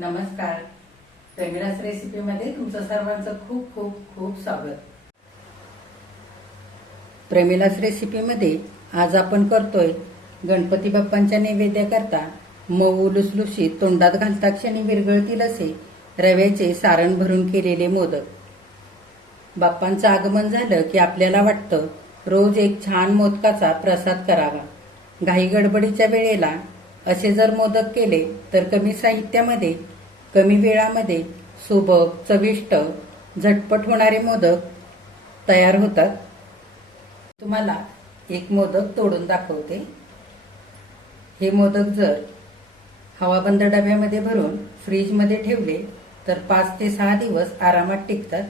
नमस्कार. रेसिपी रेसिपीमध्ये तुमचं सर्वांचं खूप खूप खूप स्वागत. प्रेमिलास रेसिपीमध्ये आज आपण करतोय गणपती बाप्पांच्या नैवेद्याकरता मऊ लुसलुशीत तोंडात घालता क्षणी विरघळतील असे रव्याचे सारण भरून केलेले मोदक. बाप्पांचं आगमन झालं की आपल्याला वाटतं रोज एक छान मोदकाचा प्रसाद करावा. घाई गडबडीच्या वेळेला असे जर मोदक केले तर कमी साहित्यामध्ये कमी वेळामध्ये सुबक चविष्ट झटपट होणारे मोदक तयार होतात. तुम्हाला एक मोदक तोडून दाखवते. हे मोदक जर हवाबंद डब्यामध्ये भरून फ्रीजमध्ये ठेवले तर पाच ते सहा दिवस आरामात टिकतात.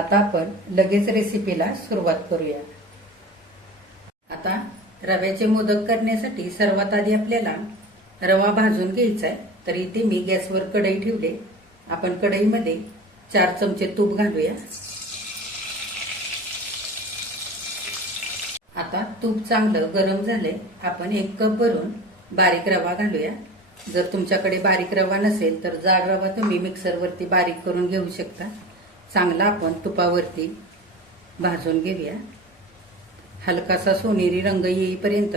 आता आपण लगेच रेसिपीला सुरुवात करूया. आता रव्याचे मोदक करण्यासाठी सर्वात आधी आपल्याला रवा भाजून घ्यायचा आहे तर इथे मी गॅसवर कढई ठेवले. आपण कढईमध्ये चार चमचे तूप घालूया. आता तूप चांगलं गरम झालंय आपण एक कप भरून बारीक रवा घालूया. जर तुमच्याकडे बारीक रवा नसेल तर जाड रवा तुम्ही मिक्सरवरती बारीक करून घेऊ शकता. चांगला आपण तुपावरती भाजून घेऊया. हलकासा सोनेरी रंग येईपर्यंत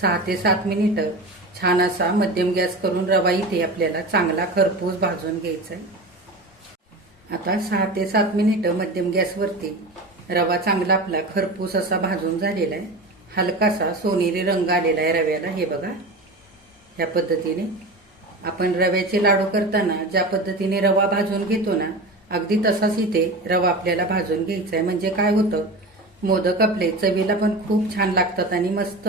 सहा ते सात मिनिटं छान असा मध्यम गॅस करून रवा इथे आपल्याला चांगला खरपूस भाजून घ्यायचा आहे आता सहा ते सात मिनिटं मध्यम गॅसवरती रवा चांगला आपला खरपूस असा भाजून झालेला आहे हलकासा सोनेरी रंग आलेला आहे रव्याला. हे बघा. ह्या पद्धतीने आपण रव्याचे लाडू करताना ज्या पद्धतीने रवा भाजून घेतो ना अगदी तसाच इथे रवा आपल्याला भाजून घ्यायचा आहे म्हणजे काय होतं मोदक आपले चवीला पण खूप छान लागतात आणि मस्त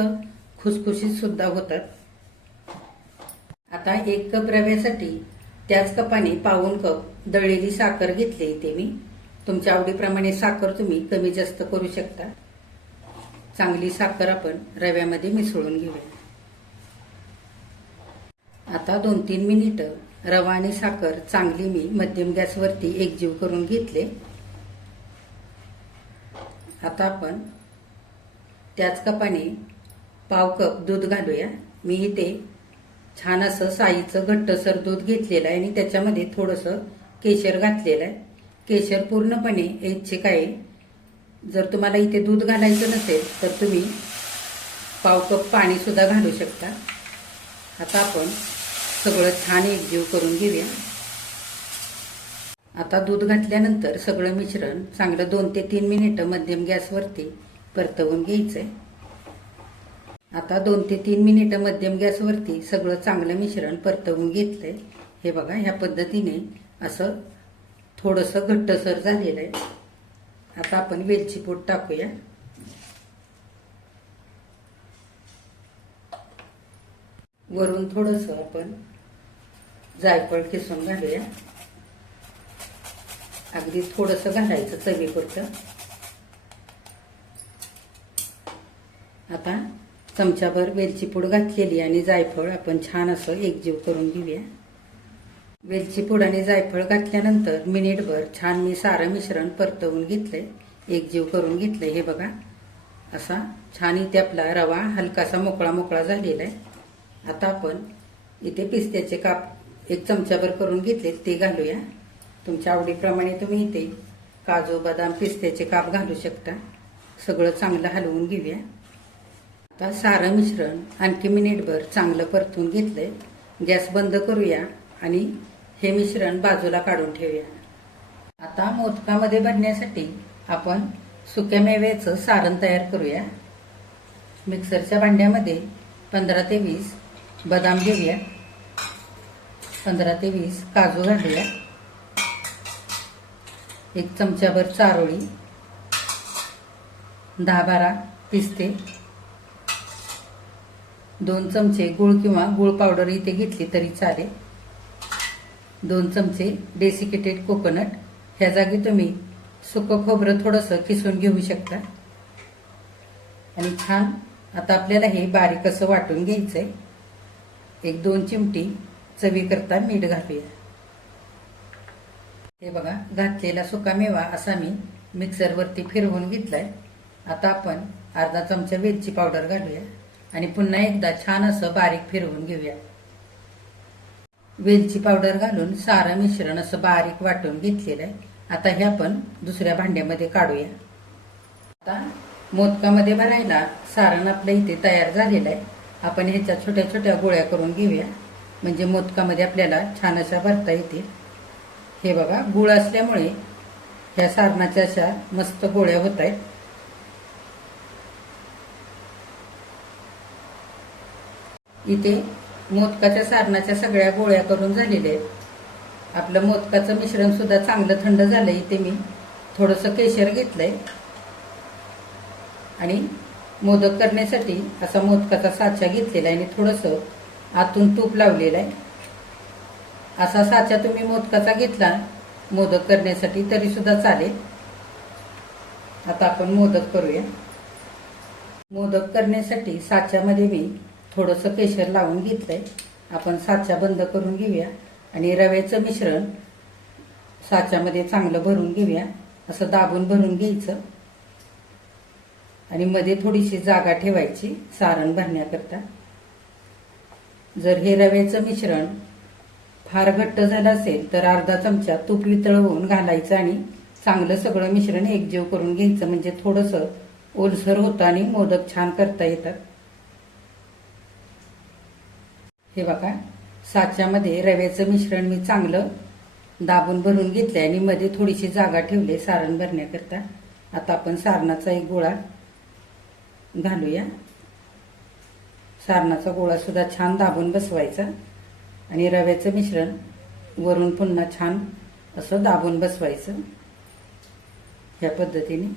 खुसखुशीत सुद्धा होतात. आता एक कप रव्यासाठी त्याच कपाने पाऊन कप दळलेली साखर घेतली इथे मी. तुमच्या आवडीप्रमाणे साखर तुम्ही कमी जास्त करू शकता. चांगली साखर आपण रव्यामध्ये मिसळून घेऊया. आता दोन तीन मिनिटं रवा आणि साखर चांगली मी मध्यम गॅसवरती एकजीव करून घेतले. आता आपण त्याच कपाने पाव कप दूध घालूया. मी इथे छान असं साईचं घट्टसर दूध घेतलेलं आहे आणि त्याच्यामध्ये थोडंसं केशर घातलेलं आहे. केशर पूर्णपणे ऐच्छिक आहे. जर तुम्हाला इथे दूध घालायचं नसेल तर तुम्ही पाव कप पाणीसुद्धा घालू शकता. आता आपण सगळं छान एकजीव करून घेऊया. आता दूध घातल्यानंतर सगळं मिश्रण चांगलं दोन ते तीन मिनिटं मध्यम गॅसवरती परतवून घ्यायचंय. आता दोन ते तीन मिनिटं मध्यम गॅसवरती सगळं चांगलं मिश्रण परतवून घेतलंय. हे बघा ह्या पद्धतीने असं थोडंसं घट्टसर झालेलं आहे. आता आपण वेलची पूड टाकूया. वरून थोडस आपण जायफळ किसून घालूया अगदी थोडस घालायचं चवीपुरतं. आता चमचाभर वेलची पूड घातलेली आणि जायफळ आपण छान असं एकजीव करून घेऊया. वेलची पूड आणि जायफळ घातल्यानंतर मिनिटभर छान मी सारं मिश्रण परतवून घेतलंय. एकजीव करून घेतलंय हे बघा. असा छान इथे आपला रवा हलकासा मोकळा मोकळा झालेला आहे. आता आपण इथे पिस्त्याचे काप एक चमचाभर करून घेतले ते घालूया. तुमच्या आवडीप्रमाणे तुम्ही इथे काजू बदाम पिस्त्याचे काप घालू शकता. सगळं चांगलं हलवून घेऊया. आता सारं मिश्रण आणखी मिनिटभर चांगलं परतून घेतलंय. गॅस बंद करूया आणि हे मिश्रण बाजूला काढून ठेवूया. आता मोदकामध्ये भरण्यासाठी आपण सुक्या मेव्याचं सारण तयार करूया. मिक्सरच्या भांड्यामध्ये पंधरा ते वीस बदाम घेऊया. पंधरा ते वीस काजू घालूया. एक चमच्याभर चारोळी. दहा बारा पिस्ते. दोन चमचे गुळ किंवा गुळ पावडर इथे घेतली तरी चालेल. दोन चमचे डेसिकेटेड कोकोनट. ह्या जागी तुम्ही सुकं खोबरं थोडंसं किसून घेऊ शकता. आणि छान आता आपल्याला हे बारीक असं वाटून घ्यायचंय. एक दोन चिमटी चवीकरता मीठ घालूया. हे बघा घातलेला सुका मेवा असा मी मिक्सरवरती फिरवून घेतलाय. आता आपण अर्धा चमचा वेलची पावडर घालूया आणि पुन्हा एकदा छान असं बारीक फिरवून घेऊया. वेलची पावडर घालून सारं मिश्रण असं बारीक वाटून घेतलेलं आहे. आता हे आपण दुसऱ्या भांड्यामध्ये काढूया. आता मोदकामध्ये भरायला सारण आपल्या इथे तयार झालेलं आहे. आपण ह्याच्या छोट्या छोट्या गोळ्या करून घेऊया. म्हणजे मोदकामध्ये आपल्याला छान अशा भरता येतील. हे बघा गुळ असल्यामुळे ह्या सारणाच्या अशा मस्त गोळ्या होत आहेत. इथे मोदकाच्या सारणाच्या सगळ्या गोळ्या करून झालेल्या आहेत. आपलं मोदकाचं मिश्रण सुद्धा चांगलं थंड झालंय. इथे मी थोडंसं केशर घेतलंय. आणि मोदक करण्यासाठी असा मोदकाचा साचा घेतलेला आहे आणि थोडंसं आतून तूप लावलेलं आहे. असा साचा तुम्ही मोदकाचा घेतला मोदक करण्यासाठी तरी सुद्धा चालेल. आता आपण मोदक करूया. मोदक करण्यासाठी साच्यामध्ये मी थोडंसं केशर लावून घेतलंय. आपण साचा बंद करून घेऊया आणि रव्याचं मिश्रण साच्यामध्ये चांगलं भरून घेऊया. असं दाबून भरून घ्यायचं. आणि मध्ये थोडीशी जागा ठेवायची सारण भरण्याकरता. जर हे रव्याचं मिश्रण फार घट्ट झालं असेल तर अर्धा चमचा तूप वितळवून घालायचं आणि चांगलं सगळं मिश्रण एकजीव करून घ्यायचं. म्हणजे थोडंसं ओलसर होतं आणि मोदक छान करता येतात. हे बघा साच्यामध्ये रव्याचं मिश्रण मी चांगलं दाबून भरून घेतलंय आणि मध्ये थोडीशी जागा ठेवली सारण भरण्याकरता. आता आपण सारणाचा एक गोळा घालूया. सारणाचा गोळा सुद्धा छान दाबून बसवायचा. आणि रव्याचं मिश्रण वरून पुन्हा छान असं दाबून बसवायचं. या पद्धतीने.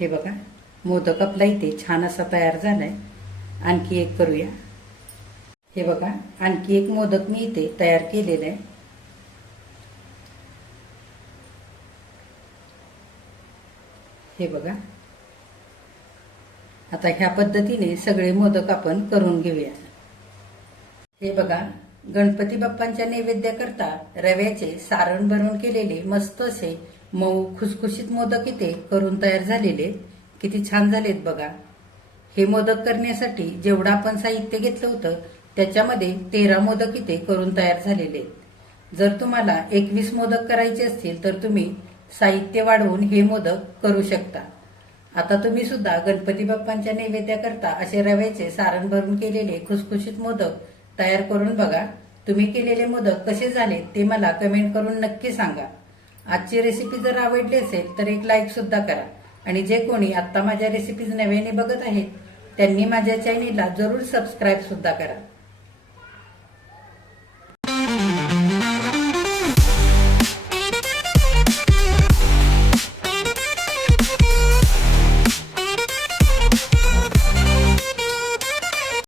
हे बघा मोदक आपला इथे छान असा तयार झालाय. आणखी एक करूया. हे बघा आणखी एक मोदक मी इथे तयार केलेला आहे. हे बघा. आता ह्या पद्धतीने सगळे मोदक आपण करून घेऊया. हे बघा गणपती बाप्पांच्या नैवेद्याकरता रव्याचे सारण भरून केलेले मस्त असे मऊ खुसखुशीत मोदक इथे करून तयार झालेले किती छान झालेत बघा. हे मोदक करण्यासाठी जेवढं आपण साहित्य घेतलं होतं त्याच्यामध्ये तेरा मोदक इथे करून तयार झालेले आहेत. जर तुम्हाला एकवीस मोदक करायचे असतील तर तुम्ही साहित्य वाढवून हे मोदक करू शकता. आता तुम्ही सुद्धा गणपती बाप्पांच्या नैवेद्याकरता असे रव्याचे सारण भरून केलेले खुसखुशीत मोदक तयार करून बघा. तुम्ही केलेले मोदक कसे झाले ते मला कमेंट करून नक्की सांगा. आजची रेसिपी जर आवडली असेल तर एक लाईक सुद्धा करा. आणि जे कोणी आता माझ्या रेसिपीज नव्याने बघत आहेत त्यांनी माझ्या चॅनेलला जरूर सबस्क्राईब सुद्धा करा.